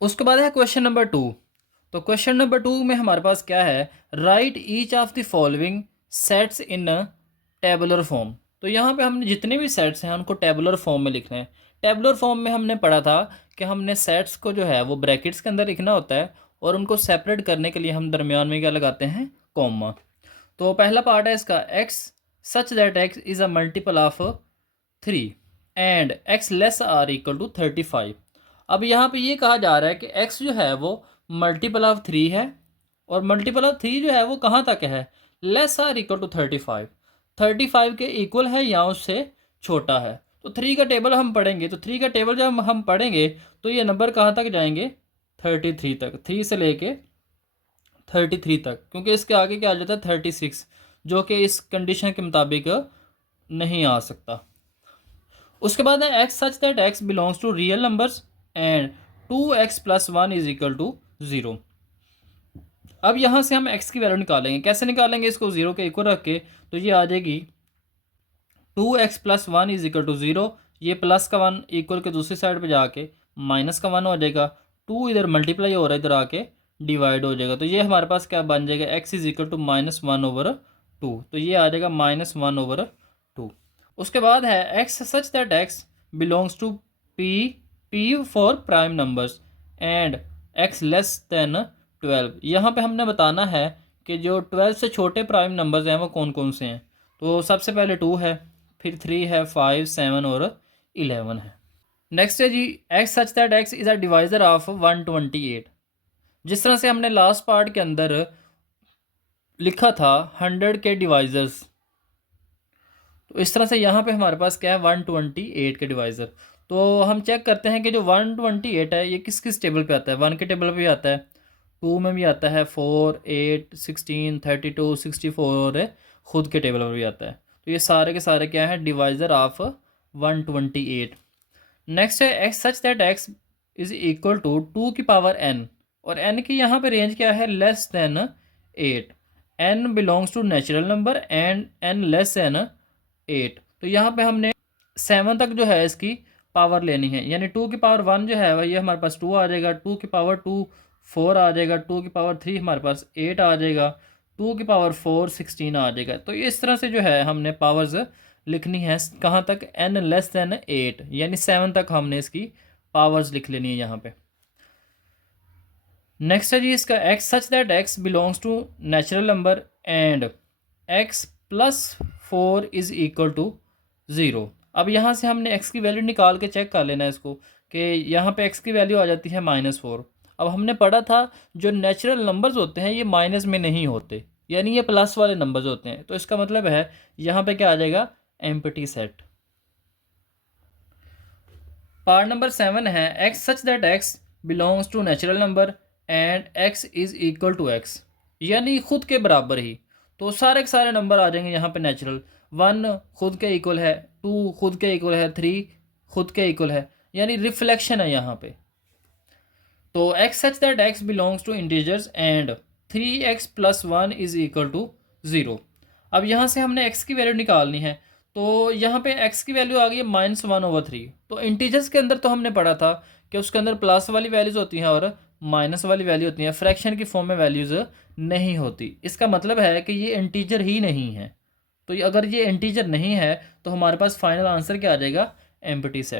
उसके बाद है क्वेश्चन नंबर 2। तो क्वेश्चन नंबर 2 में हमारे पास क्या है, right each of the following sets in tabular form. तो यहाँ पे हमने जितने भी सेट्स हैं उनको टेबुलर फॉर्म में लिखना है। टेबुलर फॉर्म में हमने पढ़ा था कि हमने सेट्स को जो है वो ब्रैकेट्स के अंदर लिखना होता है और उनको सेपरेट करने के लिए हम दरमियान में क्या लगाते हैं, कॉमा। तो पहला पार्ट है इसका, x such that x is a multiple of 3 and x less or equal to 35। अब यहाँ पे ये कहा जा रहा है कि x जो है वो मल्टीपल ऑफ 3 है और मल्टीपल ऑफ 3 जो है वो कहाँ तक है, लेस आर इक्वल टू 35। 35 के इक्वल है या उससे छोटा है। तो 3 का टेबल हम पढ़ेंगे, तो 3 का टेबल जब हम पढ़ेंगे तो ये नंबर कहाँ तक जाएंगे, 33 तक, 3 से लेके 33 तक, क्योंकि इसके आगे क्या आ जाता है 36, जो कि इस कंडीशन के मुताबिक नहीं आ सकता। उसके बाद है x such that x belongs to real numbers and 2x plus 1 is equal to 0। अब यहाँ से हम x की वैल्यू निकालेंगे। कैसे निकालेंगे इसको, 0 के इक्वल रख के, तो ये आ जाएगी 2x plus 1 is equal to 0। ये प्लस का 1 इक्वल के दूसरी साइड पे जाके माइनस का 1 हो जाएगा। 2 इधर मल्टीप्लाई हो रहा है, इधर आके डिवाइड हो जाएगा। तो ये हमारे पास क्या बन जाएगा, x इज इक्वल टू -1/2। तो ये आ जाएगा -1/2। उसके बाद है x such that x belongs to P for prime numbers and x less than 12। यहाँ पे हमने बताना है कि जो 12 से छोटे प्राइम नंबर्स हैं वो कौन कौन से हैं। तो सबसे पहले 2 है, फिर 3 है, 5, 7 और 11 है। नेक्स्ट है G, x such that x is a divisor of 128। जिस तरह से हमने लास्ट पार्ट के अंदर लिखा था 100 के डिवाइज़र्स, तो इस तरह से यहाँ पे हमारे पास क्या है, 128 के डिवाइज़र। तो हम चेक करते हैं कि जो 128 है ये किस किस टेबल पे आता है। 1 के टेबल पे भी आता है, 2 में भी आता है, 4, 8, 16, 32, 64 खुद के टेबल पर भी आता है। तो ये सारे के सारे क्या है, डिवाइज़र ऑफ 128। नेक्स्ट है x such that x is equal to 2 की पावर n, और n की यहाँ पे रेंज क्या है, less than 8। n belongs to natural number and n less than 8। तो यहाँ पे हमने 7 तक जो है इसकी पावर लेनी है, यानी 2 की पावर 1 जो है वह ये हमारे पास 2 आ जाएगा, 2 की पावर 2 4 आ जाएगा, 2 की पावर 3 हमारे पास 8 आ जाएगा, 2 की पावर 4 16 आ जाएगा। तो इस तरह से जो है हमने पावर्स लिखनी है कहाँ तक, n लेस देन 8, यानी 7 तक हमने इसकी पावर्स लिख लेनी है यहाँ पे। नेक्स्ट है जी इसका, x such that x belongs to natural number and x plus 4 is equal to 0। अब यहाँ से हमने x की वैल्यू निकाल के चेक कर लेना है इसको, कि यहाँ पे x की वैल्यू आ जाती है -4। अब हमने पढ़ा था जो नेचुरल नंबर्स होते हैं ये माइनस में नहीं होते, यानी ये प्लस वाले नंबर्स होते हैं। तो इसका मतलब है यहाँ पे क्या आ जाएगा, एम्प्टी सेट। पार्ट नंबर 7 है x such that x belongs to natural number and x is equal to x, यानी खुद के बराबर ही। तो सारे के सारे नंबर आ जाएंगे यहाँ पे नेचुरल। 1 खुद के इक्वल है, 2 खुद के इक्वल है, 3 खुद के इक्वल है, यानी रिफ्लेक्शन है यहाँ पे। तो x such that x belongs to integers and 3x plus 1 is equal to 0। अब यहाँ से हमने x की वैल्यू निकालनी है। तो यहाँ पे x की वैल्यू आ गई है -1/3। तो इंटीजर्स के अंदर तो हमने पढ़ा था कि उसके अंदर प्लस वाली वैल्यूज़ होती हैं और माइनस वाली वैल्यू होती हैं, फ्रैक्शन की फॉर्म में वैल्यूज़ नहीं होती। इसका मतलब है कि ये इंटीजर ही नहीं है। तो अगर ये इंटीजर नहीं है तो हमारे पास फाइनल आंसर क्या आ जाएगा, एम्प्टी सेट।